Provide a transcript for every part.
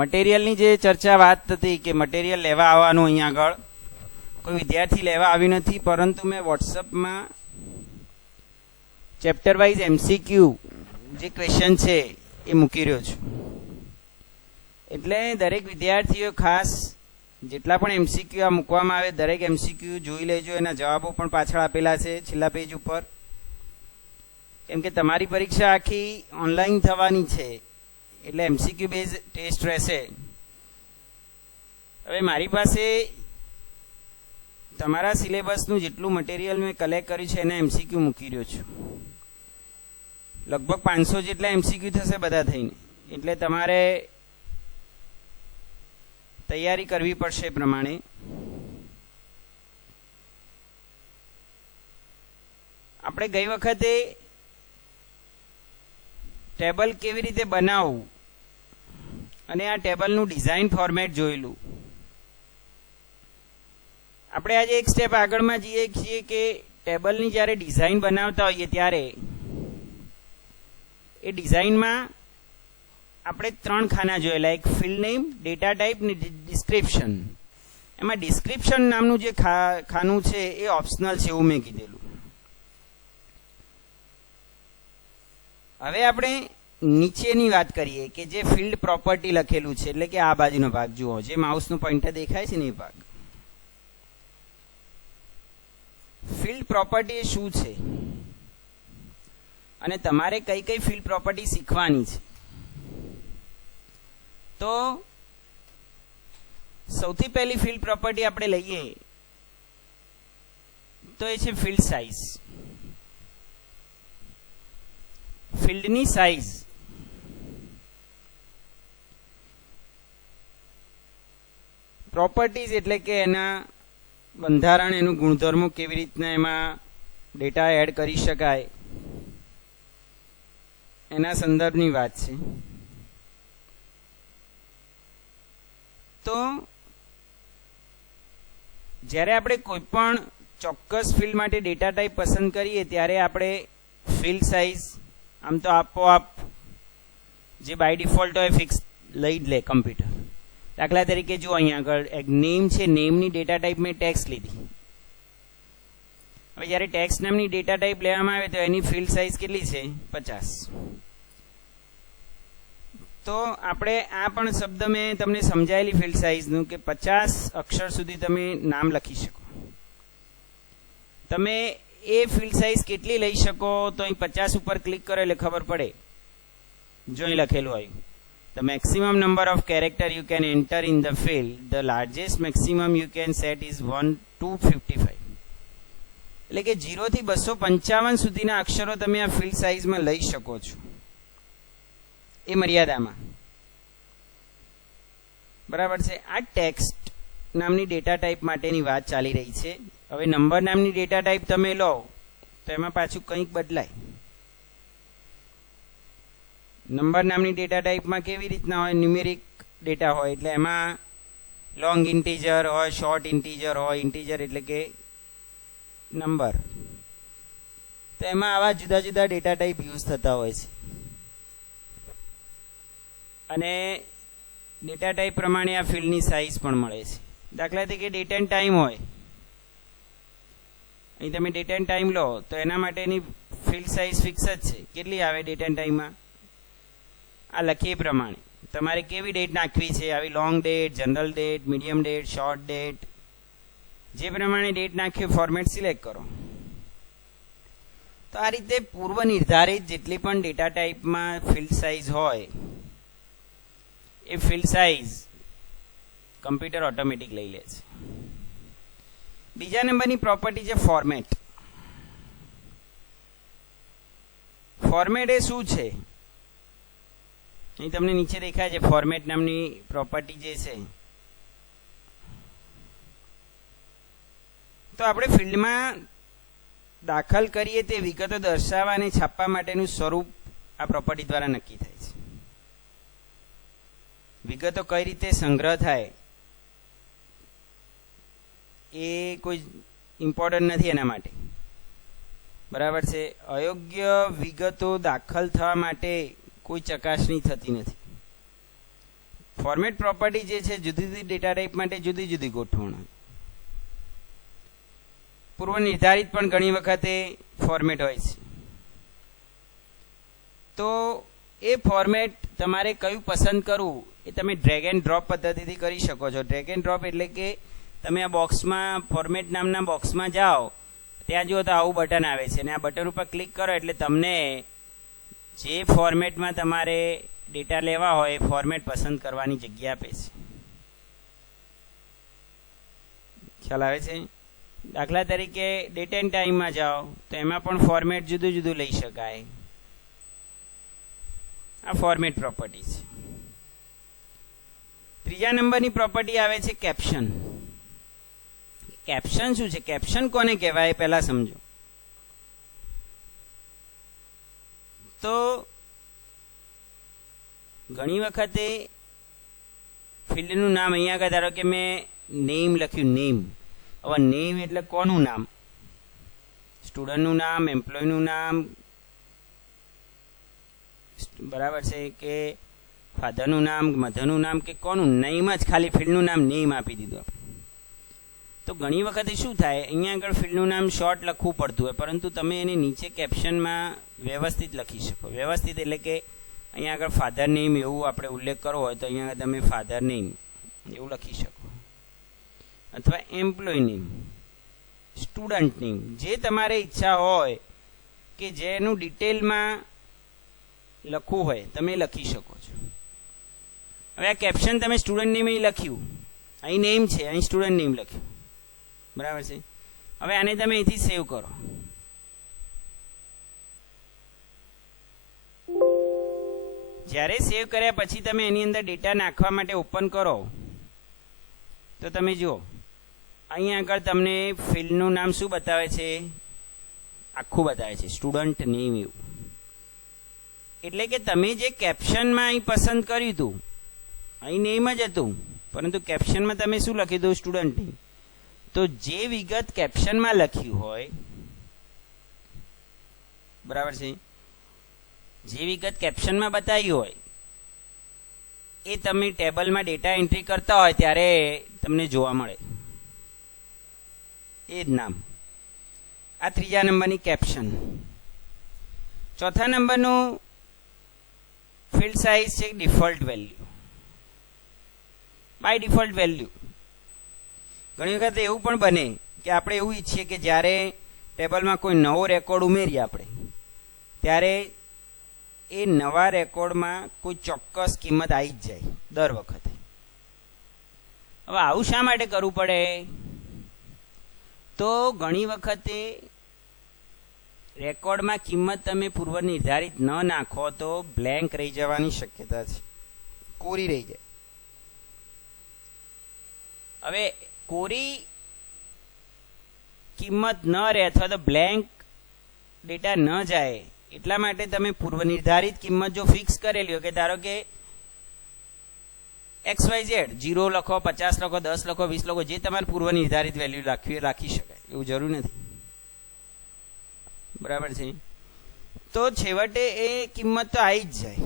મટીરિયલની જે ચર્ચા વાત હતી કે મટીરિયલ લેવા આવવાનું અહીંયા આગળ કોઈ વિદ્યાર્થી લેવા આવ્યું નથી, પરંતુ મેં વોટ્સઅપમાં ચેપ્ટર વાઇઝ MCQ જે ક્વેશ્ચન છે એ મૂકી રહ્યો છું. એટલે દરેક વિદ્યાર્થીઓ ખાસ જેટલા પણ MCQ આ મૂકવામાં આવે દરેક MCQ જોઈ લેજો. એના જવાબો પણ પાછળ આપેલા છે છેલ્લા પેજ ઉપર, કેમ કે તમારી પરીક્ષા આખી ઓનલાઈન થવાની છે એટલે MCQ બેઝ ટેસ્ટ રહેશે. હવે મારી પાસે તમારા સિલેબસનું જેટલું મટીરિયલ મેં કલેક્ટ કર્યું છે એના MCQ મૂકી રહ્યો છું. લગભગ 500 જેટલા MCQ થશે બધા થઈને, એટલે તમારે તૈયારી કરવી પડશે એ પ્રમાણે. આપણે ગઈ વખતે ટેબલ કેવી રીતે બનાવવું અને આ ટેબલનું ડિઝાઇન ફોર્મેટ જોયેલું. આપણે આજે એક સ્ટેપ આગળમાં જઈએ છીએ કે ટેબલની જ્યારે ડિઝાઇન બનાવતા હોઈએ ત્યારે એ ડિઝાઇનમાં આપણે 3 ખાના જોયેલા, એક ફિલ્ડ નેમ, ડેટા ટાઈપ ને ડિસ્ક્રિપ્શન. એમાં ડિસ્ક્રિપ્શન નામનું જે ખાનું છે એ ઓપ્શનલ છે એવું મેં કીધેલું. હવે આપણે નીચેની વાત કરીએ કે જે ફિલ્ડ પ્રોપર્ટી લખેલું છે, એટલે કે આ બાજુનો ભાગ જુઓ, જે માઉસનું પોઇન્ટર દેખાય છે ને એ ભાગ. ફિલ્ડ પ્રોપર્ટી શું છે અને તમારે કઈ કઈ ફિલ્ડ પ્રોપર્ટી શીખવાની છે. તો સૌથી પહેલી ફિલ્ડ પ્રોપર્ટી આપણે લઈએ તો એ છે ફિલ્ડ સાઇઝ. ફિલ્ડની સાઇઝ પ્રોપર્ટીઝ એટલે કે એના બંધારણ, એનું ગુણધર્મો, કેવી રીતના એમાં ડેટા એડ કરી શકાય એના સંદર્ભની વાત છે. તો જ્યારે આપણે કોઈ પણ ચોક્કસ ફિલ્ડ માટે ડેટા ટાઈપ પસંદ કરીએ ત્યારે આપણે ફિલ્ડ સાઇઝ આમ તો આપોઆપ જે બાય ડિફોલ્ટ હોય ફિક્સ લઈ જ લે કમ્પ્યુટર. દાખલા તરીકે જો અહીંયા આગળ એક નેમ છે, નેમની ડેટા ટાઈપ મેં ટેક્સ્ટ લીધી. હવે જ્યારે ટેક્સ્ટ નામની ડેટા ટાઈપ લેવામાં આવે તો એની ફિલ્ડ સાઇઝ કેટલી છે? 50. તો આપણે આ પણ શબ્દ મેં તમને સમજાયેલી ફિલ્ડ સાઇઝનું કે 50 અક્ષર સુધી તમે નામ લખી શકો. તમે એ ફિલ્ડ સાઇઝ કેટલી લઈ શકો તો અહીં 50 ઉપર ક્લિક કરો એટલે ખબર પડે. જો અહીં લખેલું હોય the maximum number of character you can enter in the field, the largest maximum you can set is 1 to 55. એટલે કે 0 થી 255 સુધીના અક્ષરો તમે આ ફિલ્ડ સાઇઝમાં લઈ શકો છો એ મર્યાદામાં. બરાબર છે. આ ટેક્સ્ટ નામની ડેટા ટાઈપ માટેની વાત ચાલી રહી છે. હવે નંબર નામની ડેટા ટાઈપ તમે લો તો એમાં પાછું કંઈક બદલાય. નંબર નામની ડેટા ટાઈપમાં કેવી રીતના હોય? ન્યુમેરિક ડેટા હોય, એટલે એમાં લોંગ ઇન્ટીજર હોય, શોર્ટ ઇન્ટીજર હોય. ઇન્ટીજર એટલે કે નંબર. તો એમાં આવા જુદા જુદા ડેટા ટાઈપ યુઝ થતા હોય છે અને ડેટા ટાઈપ પ્રમાણે આ ફિલ્ડની સાઇઝ પણ મળે છે. દાખલા તરીકે ડેટ એન્ડ ટાઈમ હોય, અહીં તમે ડેટ એન્ડ ટાઈમ લો તો એના માટેની ફિલ્ડ સાઇઝ ફિક્સ જ છે. કેટલી આવે ડેટ એન્ડ ટાઈમમાં? આ લખીએ પ્રમાણે તમારે કેવી ડેટ નાખવી છે, આવી long date, general date, medium date, short date, જે પ્રમાણે ડેટ નાખી ફોર્મેટ સિલેક્ટ કરો. તો આ રીતે પૂર્વ નિર્ધારિત જેટલી પણ ડેટા ટાઈપમાં ફિલ્ડ સાઇઝ હોય એ ફિલ્ડ સાઇઝ કમ્પ્યુટર ઓટોમેટિક લઈ લે છે. બીજા નંબરની પ્રોપર્ટી છે ફોર્મેટ. ફોર્મેટ એ શું છે? અહીં તમને નીચે દેખાય છે ફોર્મેટ નામની પ્રોપર્ટી જે છે. તો આપણે ફિલ્ડમાં દાખલ કરીએ તે વિગતો દર્શાવવા અને છાપવા માટેનું સ્વરૂપ આ પ્રોપર્ટી દ્વારા નક્કી થાય છે. વિગતો કઈ રીતે સંગ્રહ થાય એ કોઈ ઇમ્પોર્ટન્ટ નથી એના માટે. બરાબર છે. અયોગ્ય વિગતો દાખલ થવા માટે કોઈ ચકાસણી થતી નથી. ફોર્મેટ પ્રોપર્ટી જે છે જુદી જુદી ડેટા ટાઈપ માટે જુદી જુદી ગોઠવણ. પૂર્વ નિર્ધારિત પણ ઘણી વખતે ફોર્મેટ હોય છે. તો એ ફોર્મેટ તમારે કયું પસંદ કરવું એ તમે ડ્રેગ એન્ડ ડ્રોપ પદ્ધતિથી કરી શકો છો. ડ્રેગ એન્ડ ડ્રોપ એટલે કે તમે આ બોક્સમાં ફોર્મેટ નામના બોક્સમાં જાઓ, ત્યાં જુઓ તો આવું બટન આવે છે અને આ બટન ઉપર ક્લિક કરો એટલે તમને જે ફોર્મેટમાં તમારે ડેટા લેવા હોય એ ફોર્મેટ પસંદ કરવાની જગ્યા આપે છે. ખ્યાલ આવે છે? દાખલા તરીકે ડેટ એન્ડ ટાઈમમાં જાઓ તો એમાં પણ ફોર્મેટ જુદું જુદું લઈ શકાય. આ ફોર્મેટ પ્રોપર્ટી છે. ત્રીજા નંબરની પ્રોપર્ટી આવે છે કેપ્શન. કેપ્શન શું છે? કેપ્શન કોને કહેવાય પહેલા સમજો. તો ઘણી વખતે ફિલ્ડનું નામ અહીંયા આગળ ધારો કે મેં નેમ લખ્યું, નેમ. હવે નેમ એટલે કોનું નામ? સ્ટુડન્ટનું નામ, એમ્પ્લોયનું નામ, બરાબર છે, કે ફાધરનું નામ, મધરનું નામ, કે કોનું? નેમ જ, ખાલી ફિલ્ડનું નામ નેમ આપી દીધું આપણે. તો ઘણી વખતે શું થાય, અહીંયા આગળ ફિલ્ડનું નામ શોર્ટ લખવું પડતું હોય, પરંતુ તમે એને નીચે કેપ્શનમાં વ્યવસ્થિત લખી શકો. વ્યવસ્થિત એટલે કે અહીંયા આગળ ફાધર નેમ એવું આપણે ઉલ્લેખ કરવો હોય તો અહીંયા આગળ તમે ફાધર નેમ એવું લખી શકો, અથવા એમ્પ્લોય નેમ, સ્ટુડન્ટ નેમ, જે તમારે ઈચ્છા હોય કે જેનું ડિટેલમાં લખવું હોય તમે લખી શકો છો. હવે આ કેપ્શન તમે સ્ટુડન્ટ નેમ અહીં લખ્યું, અહીં નેમ છે, અહીં સ્ટુડન્ટ નેમ લખ્યું, બરાબર છે. હવે આને તમે અહીંથી સેવ કરો. જ્યારે સેવ કર્યા પછી તમે એની અંદર ડેટા નાખવા માટે ઓપન કરો તો તમે જુઓ અહીંયા આગળ તમને ફિલ્ડનું નામ શું બતાવે છે? આખું બતાવે છે, સ્ટુડન્ટ નેમ એવું. એટલે કે તમે જે કેપ્શનમાં અહીં પસંદ કર્યું હતું, અહીં નેમ જ હતું, પરંતુ કેપ્શનમાં તમે શું લખ્યું હતું? Student name. તો જે વિગત કેપ્શનમાં લખ્યું હોય, બરાબર છે, જે વિગત કેપ્શનમાં બતાવી હોય એ તમે ટેબલમાં ડેટા એન્ટ્રી કરતા હોય ત્યારે તમને જોવા મળે એ જ નામ. આ ત્રીજા નંબરની કેપ્શન. ચોથા નંબરનું ફિલ્ડ સાઇઝ છે default value. By default value ઘણી વખત એવું પણ બને કે આપણે એવું ઈચ્છીએ કે જ્યારે ટેબલમાં કોઈ નવો રેકોર્ડ ઉમેરીએ આપણે, ત્યારે એ નવા રેકોર્ડમાં કોઈ ચોક્કસ કિંમત આવી જ જાય દર વખતે. હવે આવું શા માટે કરવું પડે? તો ઘણી વખતે રેકોર્ડમાં કિંમત તમે પૂર્વ નિર્ધારિત ન નાખો તો બ્લેન્ક રહી જવાની શક્યતા છે, કોરી રહી જાય. હવે કોરી કિંમત ન રહે અથવા તો બ્લેન્ક ડેટા ન જાય એટલા માટે તમે પૂર્વ નિર્ધારિત કિંમત જો ફિક્સ કરેલી હોય કે ધારો કે XYZ 0 લખો, 50 લખો, 10 લખો, 20 લખો, જે તમારે પૂર્વ નિર્ધારિત વેલ્યુ રાખી શકાય, એવું જરૂર નથી, બરાબર છે. તો છેવટે એ કિંમત તો આવી જ જાય.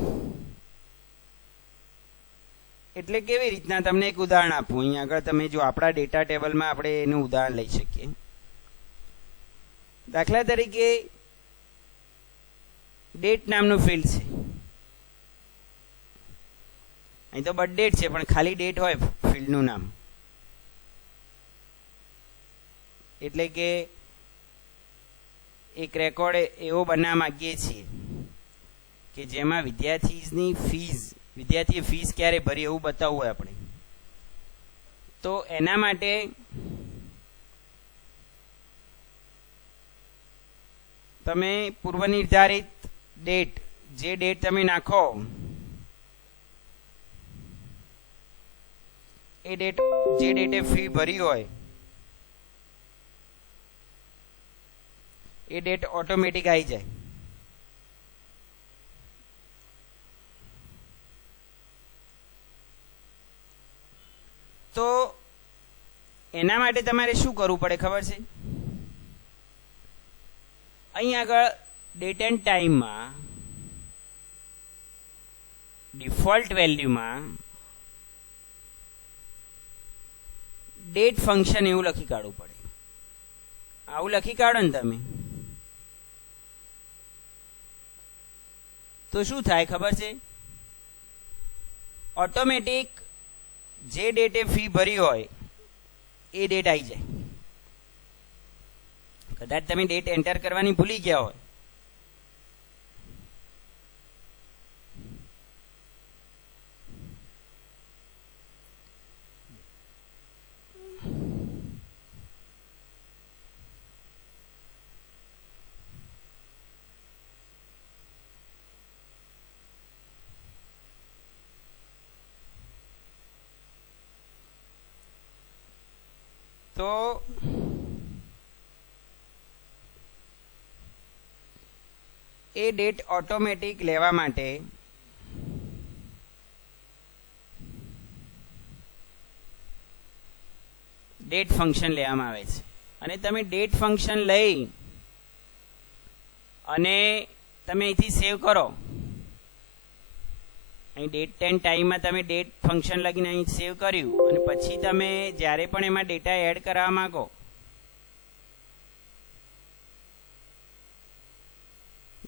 એટલે કેવી રીતના? તમને એક ઉદાહરણ આપું. અહીંયા આગળ તમે જો આપણા ડેટા ટેબલમાં આપણે એનું ઉદાહરણ લઈ શકીએ. દાખલા તરીકે ડેટ નામનું ફિલ્ડ છે. અહીં તો બર્થ ડેટ છે પણ ખાલી ડેટ હોય ફિલ્ડનું નામ. એટલે કે એક રેકોર્ડ એવો બનાવવા માંગીએ છીએ કે જેમાં વિદ્યાર્થીએ ફીસ ક્યારે ભરી એવું બતાવવું હોય આપણે. તો એના માટે તમે પૂર્વ નિર્ધારિત ડેટ, જે ડેટ તમે નાખો એ ડેટ, જે ડેટે ફી ભરી હોય એ ડેટ ઓટોમેટિક આવી જાય. તો એના માટે તમારે શું કરવું પડે ખબર છે? અહીં આગળ ડેટ એન્ડ ટાઈમમાં ડિફોલ્ટ વેલ્યુમાં ડેટ ફંક્શન એવું લખી કાઢવું પડે. આવું લખી કાઢો ને તમે તો શું થાય ખબર છે? ઓટોમેટિક જે ડેટે ફી ભરી હોય એ ડેટ આવી જાય. કદાચ તમે ડેટ એન્ટર કરવાની ભૂલી ગયા હોય તો એ ડેટ ઓટોમેટિક લેવા માટે ડેટ ફંક્શન લેવામાં આવે છે. અને તમે ડેટ ફંક્શન લઈ અને તમે અહીંથી સેવ કરો. અહીં ડેટ એન્ડ ટાઈમમાં તમે ડેટ ફંક્શન લખીને અહીં સેવ કર્યું અને પછી તમે જ્યારે પણ એમાં ડેટા એડ કરવા માંગો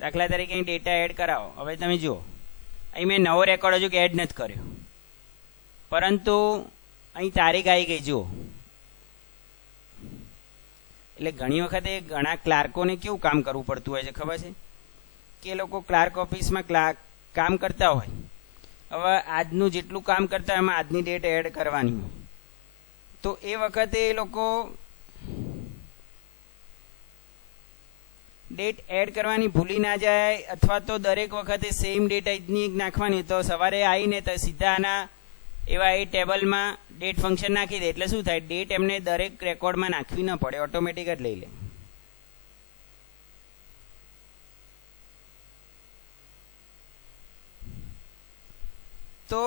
દાખલા તરીકે અહીં ડેટા એડ કરાવો. હવે તમે જુઓ અહીં મેં નવો રેકોર્ડ હજુ એડ નથી કર્યો પરંતુ અહીં તારીખ આવી ગઈ જુઓ. એટલે ઘણી વખતે ઘણા ક્લાર્કોને કેવું કામ કરવું પડતું હોય છે ખબર છે કે એ લોકો ક્લાર્ક ઓફિસમાં કામ કરતા હોય. હવે આજનું જેટલું કામ કરતા હોય એમાં આજની ડેટ એડ કરવાની હોય તો એ વખતે એ લોકો ડેટ એડ કરવાની ભૂલી ના જાય અથવા તો દરેક વખતે સેમ ડેટ આજની નાખવાની તો સવારે આવીને તો સીધા આના એવા એ ટેબલમાં ડેટ ફંક્શન નાખી દે એટલે શું થાય ડેટ એમને દરેક રેકોર્ડમાં નાખવી ન પડે ઓટોમેટિક જ લઈ લે. તો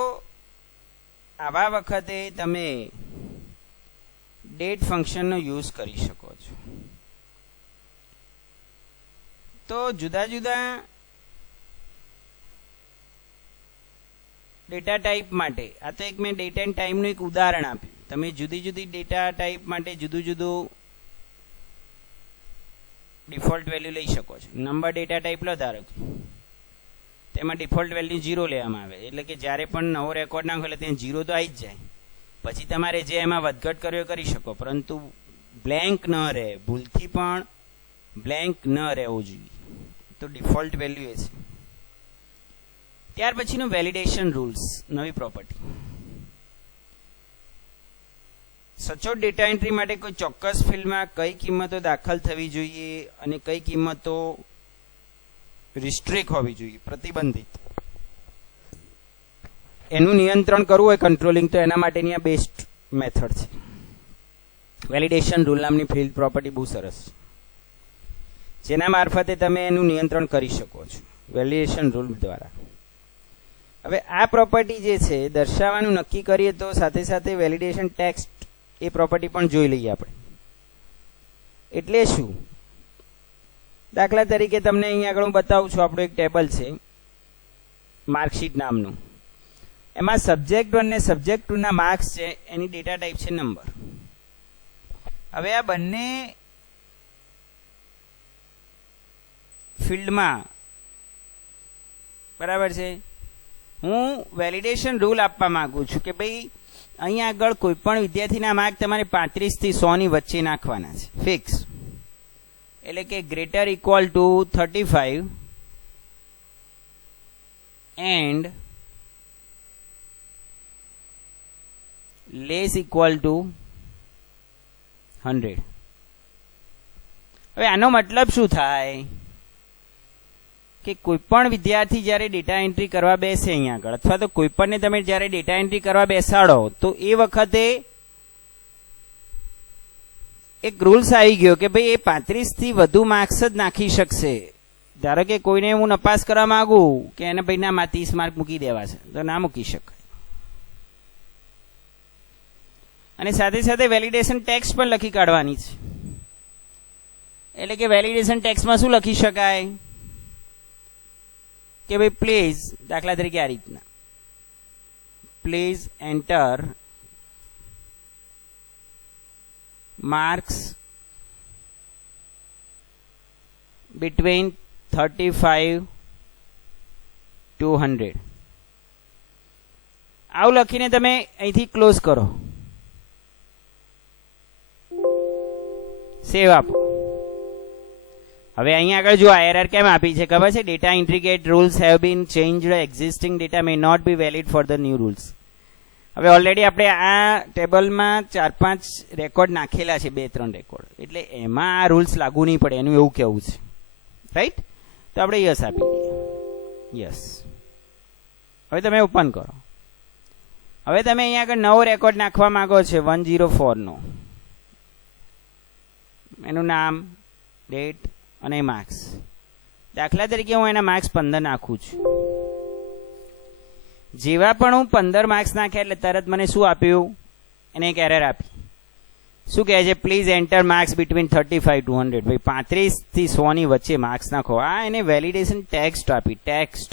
આવા વખતે તમે ડેટ ફંક્શનનો યુઝ કરી શકો છો. તો જુદા જુદા ડેટા ટાઈપ માટે આ તો એક મેં ડેટ એન્ડ ટાઈમનું એક ઉદાહરણ આપ્યું. તમે જુદી જુદી ડેટા ટાઈપ માટે જુદું જુદું ડિફોલ્ટ વેલ્યુ લઈ શકો છો. નંબર ડેટા ટાઈપ લો ધારો કે તેમાં ડિફોલ્ટ વેલ્યુ 0 લેવામાં આવે એટલે કે જ્યારે પણ નવો રેકોર્ડ નાખો એટલે ત્યાં 0 તો આવી જ જાય. પછી તમારે જે એમાં વધઘટ કર્યો કરી શકો પરંતુ બ્લેન્ક ન રહે, ભૂલથી પણ બ્લેન્ક ન રહેવું જોઈએ. તો ડિફોલ્ટ વેલ્યુ એ છે. ત્યાર પછીનું વેલિડેશન રૂલ્સ નવી પ્રોપર્ટી. સચોટ ડેટા એન્ટ્રી માટે કોઈ ચોક્કસ ફિલ્ડમાં કઈ કિંમતો દાખલ થવી જોઈએ અને કઈ કિંમતો રિસ્ટ્રિક્ટ હોવી જોઈએ, પ્રતિબંધિત, એનું નિયંત્રણ કરવું હોય કંટ્રોલિંગ તો એના માટેની આ બેસ્ટ મેથડ છે. વેલિડેશન રૂલ નામની ફિલ્ડ પ્રોપર્ટી બહુ સરસ છે જેના મારફતે તમે એનું નિયંત્રણ કરી શકો છો વેલિડેશન રૂલ દ્વારા. હવે આ પ્રોપર્ટી જે છે દર્શાવવાનું નક્કી કરીએ તો સાથે સાથે વેલિડેશન ટેક્સ્ટ એ પ્રોપર્ટી પણ જોઈ લઈએ આપણે. એટલે શું? દાખલા તરીકે તમને અહીંયા આગળ હું બતાવું છું. આપણું એક ટેબલ છે માર્કશીટ નામનું. એમાં સબ્જેક્ટ 1 ને સબ્જેક્ટ 2 ના માર્ક્સ છે, એની ડેટા ટાઈપ છે નંબર. હવે આ બંને ફિલ્ડમાં બરાબર છે હું વેલિડેશન રૂલ આપવા માંગુ છું કે ભાઈ અહીંયા આગળ કોઈ પણ વિદ્યાર્થીના માર્ક તમારે 35 થી 100 ની વચ્ચે નાખવાના છે ફિક્સ. એટલે કે greater equal to 35 and less equal to 100. હવે આનો મતલબ શું થાય કે કોઈ પણ વિદ્યાર્થી જ્યારે ડેટા એન્ટ્રી કરવા બેસે અહીંયા આગળ અથવા તો કોઈ પણને તમે જ્યારે ડેટા એન્ટ્રી કરવા બેસાડો તો એ વખતે એક રૂલ્સ આવી ગયો કે ભાઈ એ 35 થી વધુ માર્ક્સ જ નાખી શકશે. ધારો કે કોઈને હું નપાસ કરવા માંગુ કે એને ભાઈ ના 30 માર્ક મૂકી દેવા છે તો ના મૂકી શકાય. અને સાથે સાથે વેલિડેશન ટેક્સ પણ લખી કાઢવાની છે. એટલે કે વેલિડેશન ટેક્સમાં શું લખી શકાય કે ભાઈ પ્લીઝ, દાખલા તરીકે આ રીતના, please enter marks between 35 to 100. આવું લખીને તમે અહીંથી ક્લોઝ કરો, સેવ આપો. હવે અહીંયા આગળ જો એરર કેમ આપી છે ખબર છે? Data integrity rules have been changed, existing data may not be valid for the new rules. હવે ઓલરેડી આપણે આ ટેબલમાં 4-5 રેકોર્ડ નાખેલા છે, 2-3 રેકોર્ડ, એટલે એમાં આ રૂલ્સ લાગુ નહીં પડે, એનું એવું કહેવું છે. રાઈટ? તો આપણે યસ આપી દઈએ. યસ. હવે તમે ઓપન કરો. હવે તમે અહીંયા આગળ નવો રેકોર્ડ નાખવા માંગો છો 104 નો. એનું નામ, ડેટ અને માર્ક્સ. દાખલા તરીકે હું એના માર્ક્સ 15 નાખું છું. જેવા પણ હું 15 માર્ક્સ નાખ્યા એટલે તરત મને શું આપ્યું? એને એક એરર આપી. શું કહે છે? Please enter marks between 35 to 100. ભાઈ 35 થી 100 ની વચ્ચે માર્ક્સ નાખો. આ એને વેલિડેશન ટેક્સ્ટ આપી. ટેક્સ્ટ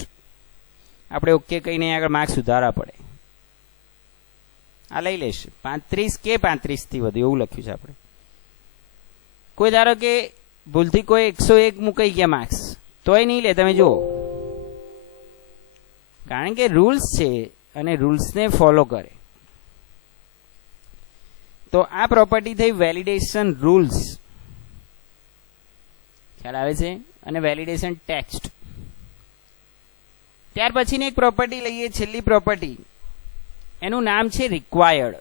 આપણે ઓકે કહીને આગળ માર્ક્સ સુધારવા પડે. આ લઈ લેશે 35 કે 35 થી વધુ એવું લખ્યું છે આપણે. કોઈ ધારો કે ભૂલથી કોઈ 101 મૂકાઈ ગયા માર્ક્સ, તોય નહીં લે. તમે જુઓ, કારણ કે રૂલ્સ છે અને રૂલ્સને ફોલો કરે. તો આ પ્રોપર્ટી થઈ વેલિડેશન રૂલ્સ, ખ્યાલ આવે છે? અને વેલિડેશન ટેક્સ્ટ. ત્યાર પછીની એક પ્રોપર્ટી લઈએ, છેલ્લી પ્રોપર્ટી. એનું નામ છે રિક્વાયર્ડ.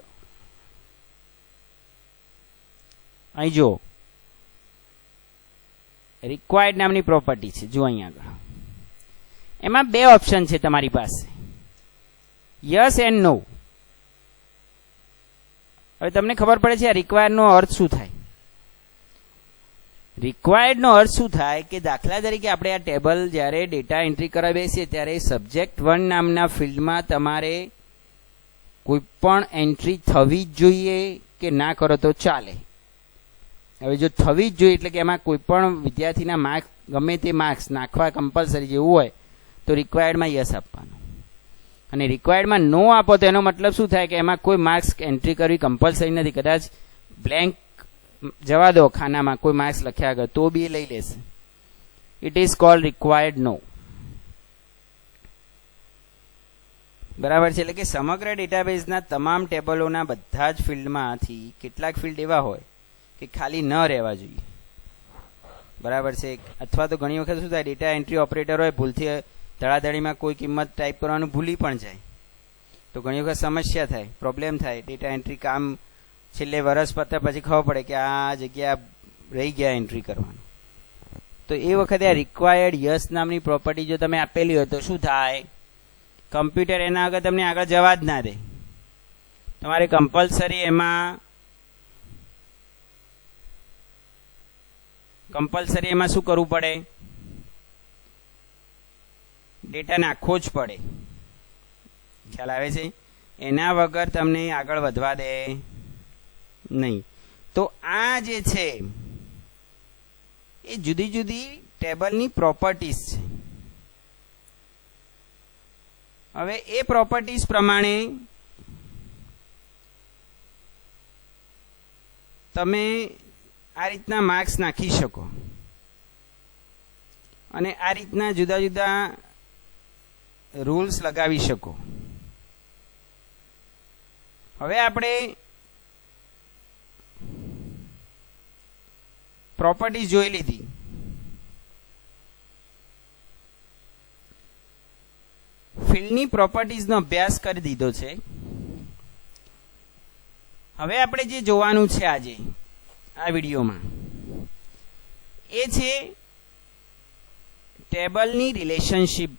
અહીં જો રિક્વાયર્ડ નામની પ્રોપર્ટી છે. જો અહીંયા આગળ એમાં 2 ઓપ્શન છે તમારી પાસે, યસ એન્ડ નો. હવે તમને ખબર પડે છે આ રિક્વાયર્ડ નો અર્થ શું થાય? રિક્વાયર્ડ નો અર્થ શું થાય કે દાખલા તરીકે આપણે આ ટેબલ જ્યારે ડેટા એન્ટ્રી કરવા બેસીએ ત્યારે સબ્જેક્ટ 1 નામના ફિલ્ડમાં તમારે કોઈ પણ એન્ટ્રી થવી જ જોઈએ કે ના કરો તો ચાલે? હવે જો થવી જ જોઈએ એટલે કે એમાં કોઈ પણ વિદ્યાર્થીના માર્ક્સ, ગમે તે માર્ક્સ નાખવા કમ્પલસરી જેવું હોય તો રિક્વાયર્ડમાં યસ આપવાનું. અને રિક્વાયર્ડમાં નો આપો તો એનો મતલબ શું થાય કે એમાં કોઈ માર્ક્સ એન્ટ્રી કરવી કમ્પલસરી નથી. કદાચ બ્લેન્ક જવા દો ખાનામાં, કોઈ માર્ક્સ લખ્યા આગળ તો બી લઈ લેશે. ઇટ ઇઝ કોલ્ડ રિક્વાયર્ડ નો. બરાબર છે? એટલે કે સમગ્ર ડેટાબેઝના તમામ ટેબલોના બધા જ ફિલ્ડમાંથી કેટલાક ફિલ્ડ એવા હોય કે ખાલી ન રહેવા જોઈએ. બરાબર છે? અથવા તો ઘણી વખત શું થાય, ડેટા એન્ટ્રી ઓપરેટર હોય, ભૂલથી ધડાધડીમાં કોઈ કિંમત ટાઈપ કરવાનું ભૂલી પણ જાય તો ઘણી વખત સમસ્યા થાય, પ્રોબ્લેમ થાય. ડેટા એન્ટ્રી કામ છેલ્લે વરસ પતે પછી ખબર પડે કે આ જગ્યા રહી ગયા એન્ટ્રી કરવાનું. તો એ વખતે આ રિક્વાયર્ડ યસ નામની પ્રોપર્ટી જો તમે આપેલી હોય તો શું થાય? કમ્પ્યુટર એના આગળ તમને આગળ જવા જ ના દે. તમારે કમ્પલસરી એમાં શું કરવું પડે? ડેટા નાખવો જ પડે. ખ્યાલ આવે છે? એના વગર તમને આગળ વધવા દે નહીં. તો આ જે છે એ જુદી જુદી ટેબલની પ્રોપર્ટીઝ છે. હવે એ પ્રોપર્ટીઝ પ્રમાણે તમે આ રીતના માર્ક્સ નાખી શકો અને આ રીતના જુદા જુદા રૂલ્સ લગાવી શકો. હવે આપણે પ્રોપર્ટીઝ જોઈ લીધી. ફિલ્ડની પ્રોપર્ટીઝનો અભ્યાસ કરી દીધો છે. હવે આપણે જે જોવાનું છે આજે આ વિડીયોમાં એ છે ટેબલની રિલેશનશિપ.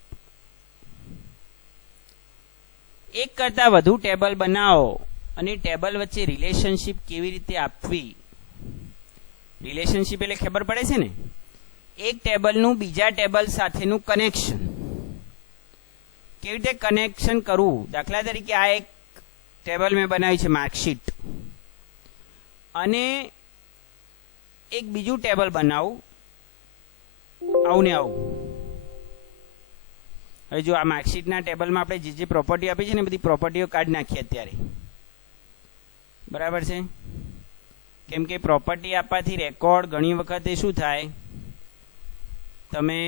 એક કરતાં વધુ ટેબલ બનાવો અને ટેબલ વચ્ચે રિલેશનશિપ કેવી રીતે આપવી. રિલેશનશિપ એટલે ખબર પડે છે ને, એક ટેબલનું બીજા ટેબલ સાથેનું કનેક્શન. કેવી રીતે કનેક્શન કરવું? દાખલા તરીકે આ એક ટેબલ મેં બનાવ્યું છે માર્કશીટ, અને એક બીજું ટેબલ બનાવું આવું ને આવું. હવે જો આ માર્કશીટના ટેબલમાં આપણે જે જે પ્રોપર્ટી આપી છે ને બધી પ્રોપર્ટીઓ કાઢી નાખીએ અત્યારે. બરાબર છે? કેમ કે પ્રોપર્ટી આપવાથી રેકોર્ડ ઘણી વખતે શું થાય, તમે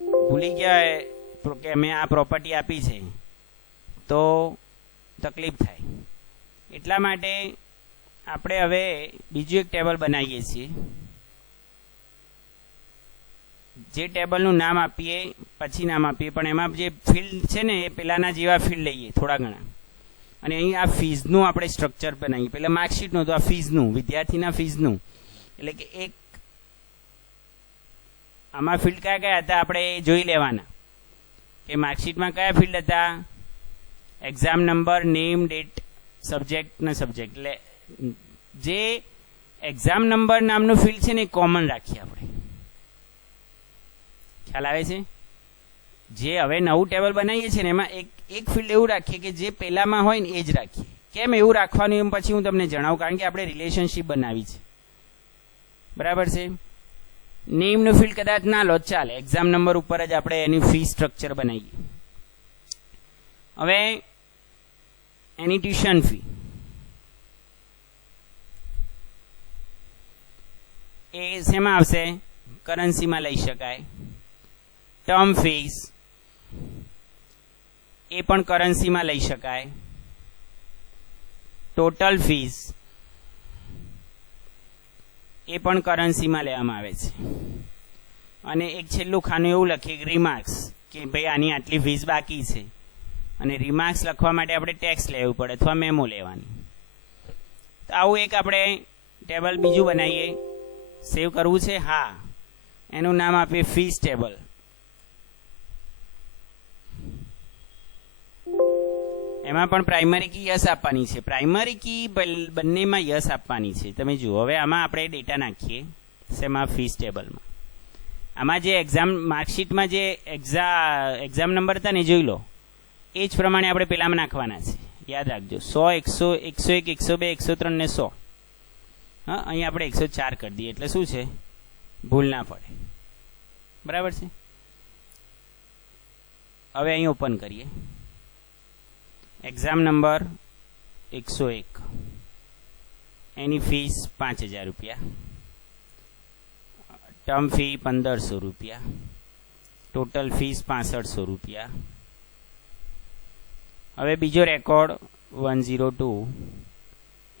ભૂલી ગયા કે મેં આ પ્રોપર્ટી આપી છે તો તકલીફ થાય. એટલા માટે આપણે હવે બીજું એક ટેબલ બનાવીએ છીએ. જે ટેબલનું નામ આપીએ પછી નામ આપીએ, પણ એમાં જે ફિલ્ડ છે ને એ પહેલાંના જેવા ફિલ્ડ લઈએ થોડા ઘણા. અને અહીં આ ફીઝનું આપણે સ્ટ્રક્ચર બનાવીએ. પહેલાં માર્કશીટનું તો આ ફીઝનું, વિદ્યાર્થીના ફીઝનું. એટલે કે એક આમાં ફિલ્ડ કયા કયા હતા આપણે જોઈ લેવાના કે માર્કશીટમાં કયા ફિલ્ડ હતા. Exam number, name, date, subject ને સબ્જેક્ટ. એટલે જે એક્ઝામ નંબર નામનું ફિલ્ડ છે ને એ કોમન રાખીએ આપણે. ખ્યાલ આવે છે? જે હવે નવું ટેબલ બનાવીએ છીએ ને એમાં એક ફિલ્ડ એવું રાખીએ કે જે પહેલામાં હોય ને એ જ રાખીએ. કેમ એવું રાખવાનું એમ પછી હું તમને જણાવું, કારણ કે આપણે રિલેશનશીપ બનાવી છે. બરાબર છે? નેમનું ફિલ્ડ કદાચ ના લો ચાલે, એક્ઝામ નંબર ઉપર જ આપણે એની ફી સ્ટ્રક્ચર બનાવીએ. હવે એની ટ્યુશન ફી એ શેમાં આવશે? કરન્સીમાં લઈ શકાય. ટર્મ ફીસ એ પણ કરન્સીમાં લઈ શકાય. ટોટલ ફીસ એ પણ કરન્સીમાં લેવામાં આવે છે. અને એક છેલ્લું ખાનું એવું લખીએ રિમાર્ક્સ કે ભાઈ આની આટલી ફીસ બાકી છે. અને રિમાર્ક્સ લખવા માટે આપણે ટેક્સ લેવું પડે અથવા મેમો લેવાની. તો આવું એક આપણે ટેબલ બીજું બનાવીએ. સેવ કરવું છે? હા. એનું નામ આપીએ ફીસ ટેબલ. એમાં પણ પ્રાઇમરી કી યસ આપવાની છે. પ્રાઇમરી કી બંનેમાં યસ આપવાની છે. તમે જુઓ, હવે આમાં આપણે ડેટા નાખીએ. શેમાં? ફીસ ટેબલમાં. આમાં જે એક્ઝામ માર્કશીટમાં જે એક્ઝામ નંબર હતા ને જોઈ લો, એ જ પ્રમાણે આપણે પેલામાં નાખવાના છે. યાદ રાખજો, 100, 100, 101, 102, 103 ને 100. હા, અહીં આપણે 104 કરી દઈએ એટલે શું છે, ભૂલ ના પડે. બરાબર છે? હવે અહીં ઓપન કરીએ. એક્ઝામ નંબર 101, એની ફીસ 5000 રૂપિયા, ટર્મ ફી 1500 રૂપિયા, ટોટલ ફીસ 6500 રૂપિયા. હવે બીજો રેકોર્ડ 102,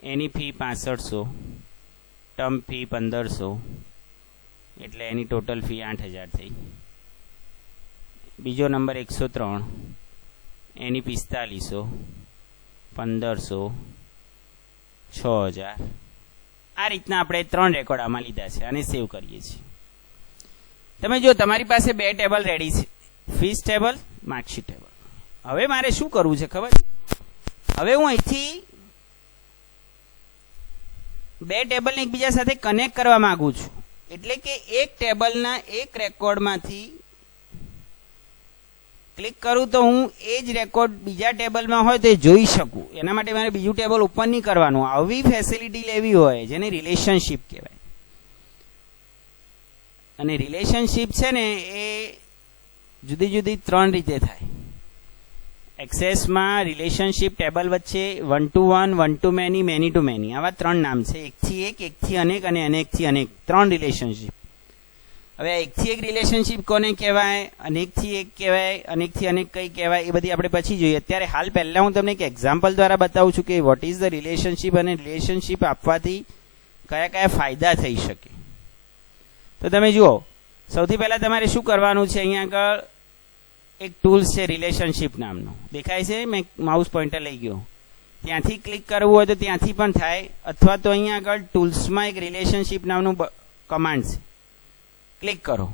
એની ફી 6500, ટર્મ ફી 1500, એટલે એની ટોટલ ફી 8000 થઈ. બીજો નંબર 103, એની 4500, 1500, 6000. આ રીતના આપણે 3 રેકોર્ડ આમાં લીધા છે અને સેવ કરીએ છીએ. તમે જો તમારી પાસે 2 ટેબલ રેડી છે, ફીસ ટેબલ, માર્કશીટ ટેબલ. હવે મારે શું કરવું છે ખબર? હવે હું અહીંથી 2 ટેબલને એકબીજા સાથે કનેક્ટ કરવા માંગુ છું. એટલે કે એક ટેબલના એક રેકોર્ડમાંથી ક્લિક કરું તો હું એ જ રેકોર્ડ બીજા ટેબલમાં હોય તો એ જોઈ શકું. એના માટે મારે બીજું ટેબલ ઓપન નહીં કરવાનું. આવી ફેસિલિટી લેવી હોય જેને રિલેશનશીપ કહેવાય. અને રિલેશનશીપ છે ને એ જુદી જુદી 3 રીતે થાય. એક્સેસમાં રિલેશનશીપ ટેબલ વચ્ચે 1 to 1, 1 to many, many to many, આવા 3 નામ છે. એકથી એક, એકથી અનેક અને અનેકથી અનેક. 3 રિલેશનશીપ. હવે એકથી એક રિલેશનશીપ કોને કહેવાય, અનેકથી એક કહેવાય, અનેકથી અનેક કઈ કહેવાય, એ બધી આપણે પછી જોઈએ. અત્યારે હાલ પહેલાં હું તમને એક એક્ઝામ્પલ દ્વારા બતાવું છું કે વોટ ઇઝ ધ રિલેશનશીપ અને રિલેશનશીપ આપવાથી કયા કયા ફાયદા થઈ શકે. તો તમે જુઓ, સૌથી પહેલાં તમારે શું કરવાનું છે, અહીંયા આગળ એક ટૂલ્સ છે રિલેશનશીપ નામનું, દેખાય છે? મેં માઉસ પોઇન્ટર લઈ ગયો. ત્યાંથી ક્લિક કરવું હોય તો ત્યાંથી પણ થાય, અથવા તો અહીંયા આગળ ટૂલ્સમાં એક રિલેશનશીપ નામનું કમાન્ડ છે, ક્લિક કરો.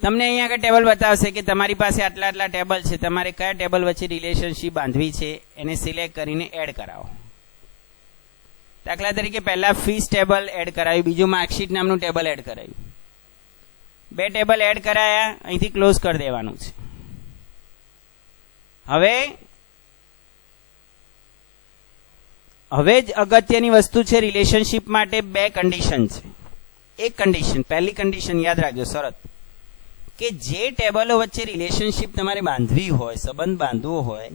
તમને અહીંયા આગળ ટેબલ બતાવશે કે તમારી પાસે આટલા આટલા ટેબલ છે, તમારે કયા ટેબલ વચ્ચે રિલેશનશીપ બાંધવી છે એને સિલેક્ટ કરીને એડ કરાવો. દાખલા તરીકે પહેલા ફીસ ટેબલ એડ કરાવ્યું, બીજું માર્કશીટ નામનું ટેબલ એડ કરાવ્યું. 2 ટેબલ એડ કરાયા, અહીંથી ક્લોઝ કરી દેવાનું છે. હવે જ અગત્યની વસ્તુ છે રિલેશનશીપ માટે 2 કન્ડિશન છે. એક કન્ડિશન, પહેલી કન્ડિશન યાદ રાખજો, શરત, કે જે ટેબલો વચ્ચે રિલેશનશીપ તમારે બાંધવી હોય, સંબંધ બાંધવો હોય,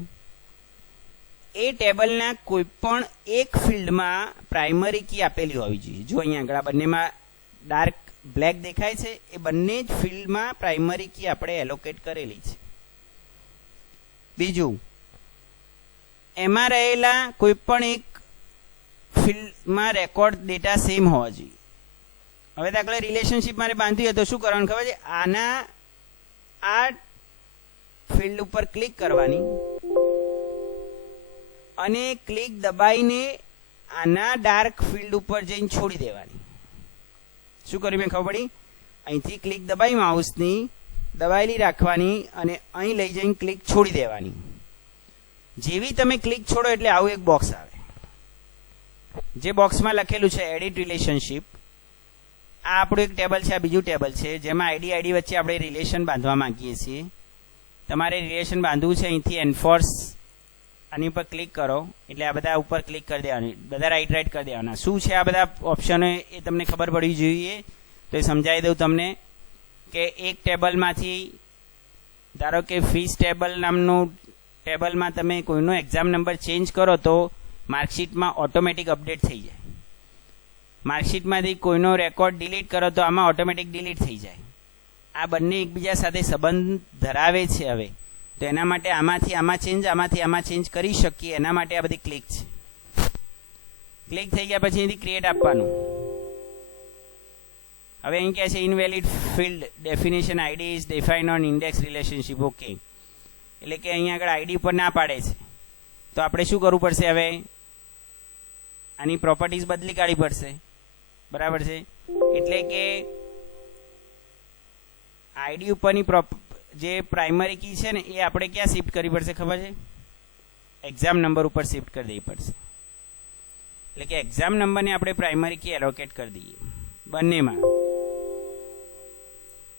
એ એ ટેબલના કોઈ પણ એક ફિલ્ડમાં પ્રાઇમરી કી આપેલી હોવી જોઈએ. જો અહીંયા આગળ આ બંનેમાં ડાર્ક બ્લેક દેખાય છે, એ બંને જ ફિલ્ડમાં પ્રાઇમરી કી આપણે એલોકેટ કરેલી છે. બીજું, એમાં રહેલા કોઈ પણ એક ફિલ્ડમાં રેકોર્ડ ડેટા સેમ હોવા જોઈએ. હવે દાખલા રિલેશનશીપ મારે બાંધવી હોય તો શું કરવાનું ખબર છે? આ ફિલ્ડ ઉપર ક્લિક કરવાની અને ક્લિક દબાઈને આના ડાર્ક ફિલ્ડ ઉપર જઈને છોડી દેવાની. શું કર્યું મેં ખબર પડી? અહીંથી ક્લિક દબાઈ માઉસની દબાયેલી રાખવાની અને અહીં લઈ જઈને ક્લિક છોડી દેવાની. જેવી તમે ક્લિક છોડો એટલે આવું એક બોક્સ આવે, જે બોક્સમાં લખેલું છે એડિટ રિલેશનશીપ. આ આપણું એક ટેબલ છે, આ બીજું ટેબલ છે, જેમાં આઈડી વચ્ચે આપણે રિલેશન બાંધવા માંગીએ છીએ. તમારે રિલેશન બાંધવું છે, અહીંથી એન્ફોર્સ આની ઉપર ક્લિક કરો એટલે આ બધા ઉપર ક્લિક કરી દેવાની, બધા રાઈટ કરી દેવાના. શું છે આ બધા ઓપ્શનો એ તમને ખબર પડવી જોઈએ, તો એ સમજાવી દઉં તમને કે એક ટેબલમાંથી ધારો કે ફીસ ટેબલ નામનું ટેબલમાં તમે કોઈનો એક્ઝામ નંબર ચેન્જ કરો તો માર્કશીટમાં ઓટોમેટિક અપડેટ થઈ જાય. માર્કશીટમાંથી કોઈનો રેકોર્ડ ડિલીટ કરો તો આમાં ઓટોમેટિક ડિલીટ થઈ જાય. આ બંને એકબીજા સાથે સંબંધ ધરાવે છે. હવે તો એના માટે આમાંથી આમાં ચેન્જ કરી શકીએ, એના માટે આ બધી ક્લિક છે. ક્લિક થઈ ગયા પછી અહીંથી ક્રિએટ આપવાનું. હવે અહીં કહે છે invalid field definition ID is defined on index relationship. Okay, એટલે કે અહીંયા આગળ આઈડી ઉપર ના પાડે છે, તો આપણે શું કરવું પડશે? હવે આની પ્રોપર્ટીઝ બદલી કાઢવી પડશે. બરાબર છે? એટલે કે આઈડી ઉપરની જે પ્રાઇમરી કી છે ને એ આપણે ક્યાં શિફ્ટ કરવી પડશે ખબર છે? એક્ઝામ નંબર ઉપર શિફ્ટ કરી દેવી પડશે. એટલે કે એક્ઝામ નંબરને આપણે પ્રાઇમરી કી એલોકેટ કરી દઈએ બંનેમાં.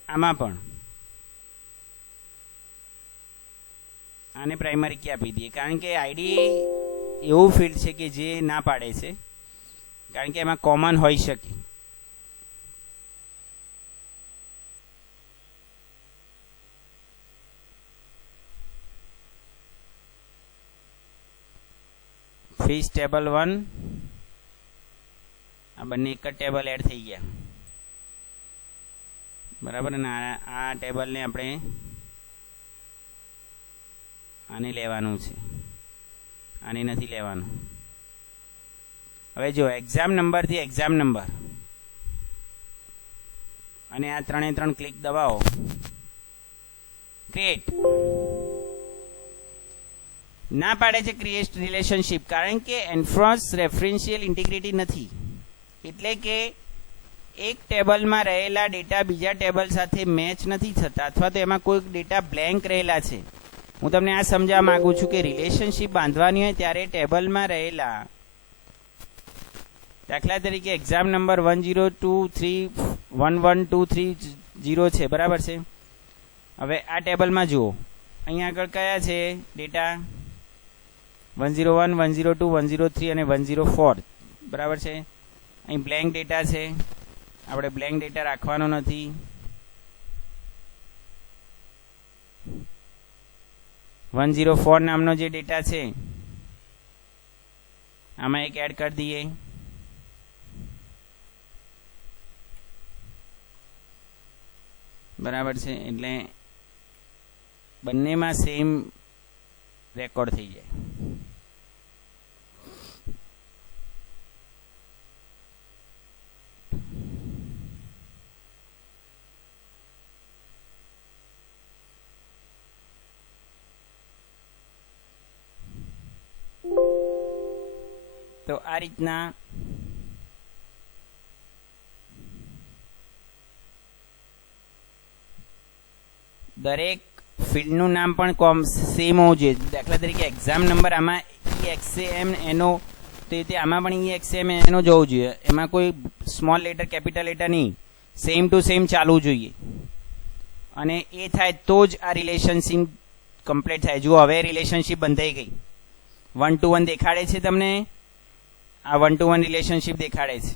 આમાં પણ આને પ્રાઇમરી કી આપી દઈએ, કારણ કે આઈડી એવું ફિલ્ડ છે કે જે ના પાડે છે, કારણ કે એમાં કોમન હોઈ શકે. ફીસ ટેબલ 1 આ બંને એક જ ટેબલ એડ થઈ ગયા. બરાબર ને? આ ટેબલને આપણે આને લેવાનું છે, આને નથી લેવાનું. હવે જો એક્ઝામ નંબરથી એક્ઝામ નંબર અને આ 3 ક્લિક દબાવો, ક્રિએટ ના પાડે છે ક્રિએટ રિલેશનશીપ, કારણ કે એન્ફોર્સ રેફરન્શિયલ ઇન્ટિગ્રિટી નથી. એટલે કે એક ટેબલમાં રહેલા ડેટા બીજા ટેબલ સાથે મેચ નથી થતા, અથવા તો એમાં કોઈ ડેટા બ્લેન્ક રહેલા છે. હું તમને આ સમજાવવા માંગુ છું કે રિલેશનશીપ બાંધવાની હોય ત્યારે ટેબલમાં રહેલા, દાખલા તરીકે એક્ઝામ નંબર 102311230 છે. બરાબર છે? હવે આ ટેબલમાં જુઓ, અહીંયા આગળ કયા છે ડેટા? 101, 102, 103 અને 104. બરાબર છે? અહીં બ્લેન્ક ડેટા છે, આપણે બ્લેન્ક ડેટા રાખવાનો નથી. $104 નામનો જે ડેટા છે આમાં એક એડ કરી દઈએ. બરાબર છે? એટલે બંનેમાં સેમ રેકોર્ડ થઈ જાય. તો આ રીતના દરેક ફિલ્ડનું નામ પણ સેમ હોવું જોઈએ. દાખલા તરીકે એક્ઝામ નંબર આમાં EXAMNO, તો તે આમાં પણ EXAMNO જ હોવું જોઈએ. એમાં કોઈ સ્મોલ લેટર કેપિટલ લેટર નહીં, સેમ ટુ સેમ ચાલવું જોઈએ. અને એ થાય તો જ આ રિલેશનશીપ કમ્પ્લીટ થાય. જુઓ, હવે રિલેશનશીપ બંધાઈ ગઈ. 1 to 1 દેખાડે છે તમને, આ 1 to 1 રિલેશનશીપ દેખાડે છે.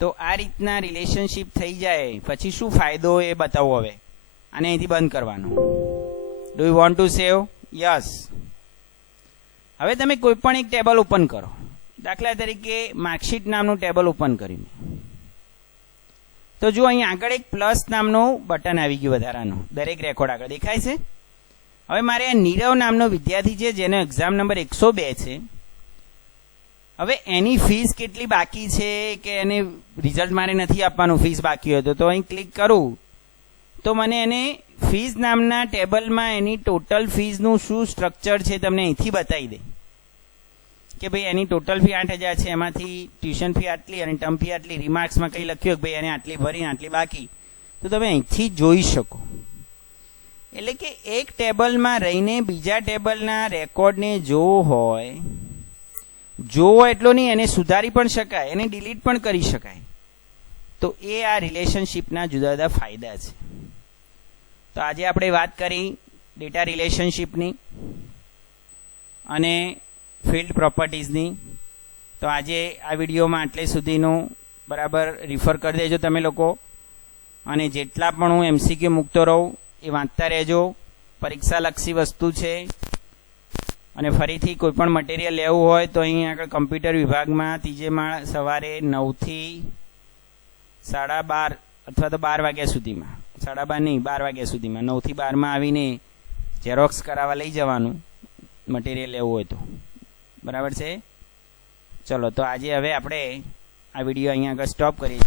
તો આ રીતના રિલેશનશીપ થઈ જાય પછી શું ફાયદો એ બતાવો. હવે આને અહીંથી બંધ કરવાનું. Do you want to save? Yes. હવે તમે કોઈ પણ એક ટેબલ ઓપન કરો, દાખલા તરીકે માર્કશીટ નામનું ટેબલ ઓપન કર્યું, તો જો અહીં આગળ એક પ્લસ નામનું બટન આવી ગયું વધારાનું, દરેક રેકોર્ડ આગળ દેખાય છે. હવે મારે આ નીરવ નામનો વિદ્યાર્થી છે જેનો એક્ઝામ નંબર 102 છે, હવે એની ફીસ કેટલી બાકી છે કે એને રિઝલ્ટ મારે નથી આપવાનું, ફીસ બાકી હોય તો અહીં ક્લિક કરું તો મને એને ફીસ નામના ટેબલમાં એની ટોટલ ફીસનું શું સ્ટ્રક્ચર છે તમને અહીંથી બતાવી દે કે ભાઈ એની ટોટલ ફી 8,000 છે, એમાંથી ટ્યુશન ફી આટલી અને ટર્મ ફી આટલી, રિમાર્ક્સમાં કંઈ લખ્યું કે ભાઈ એને આટલી ભરી આટલી બાકી, તો તમે અહીંથી જોઈ શકો. એટલે કે એક ટેબલમાં રહીને બીજા ટેબલના રેકોર્ડને જોવો હોય, જોવો એટલો નહીં, એને સુધારી પણ શકાય, એને ડિલીટ પણ કરી શકાય. તો એ આ રિલેશનશીપના જુદા જુદા ફાયદા છે. તો આજે આપણે વાત કરી ડેટા રિલેશનશીપની અને ફિલ્ડ પ્રોપર્ટીઝની. તો આજે આ વિડીયોમાં આટલે સુધીનું બરાબર રિફર કરી દેજો તમે લોકો, અને જેટલા પણ હું MCQ મૂકતો રહું એ વાંચતા રહેજો. પરીક્ષાલક્ષી વસ્તુ છે, અને ફરીથી કોઈ પણ મટીરિયલ લેવું હોય તો અહીં આગળ કમ્પ્યુટર વિભાગમાં ત્રીજે માળ સવારે 9 થી 12:30 અથવા તો 12 વાગ્યા સુધીમાં, 12:30 નહીં 12 વાગ્યા સુધીમાં, 9 થી 12માં આવીને ઝેરોક્સ કરાવવા લઈ જવાનું મટીરિયલ લેવું હોય તો. બરાબર છે? ચલો, તો આજે હવે આપણે આ વિડીયો અહીંયા આગળ સ્ટોપ કરીએ.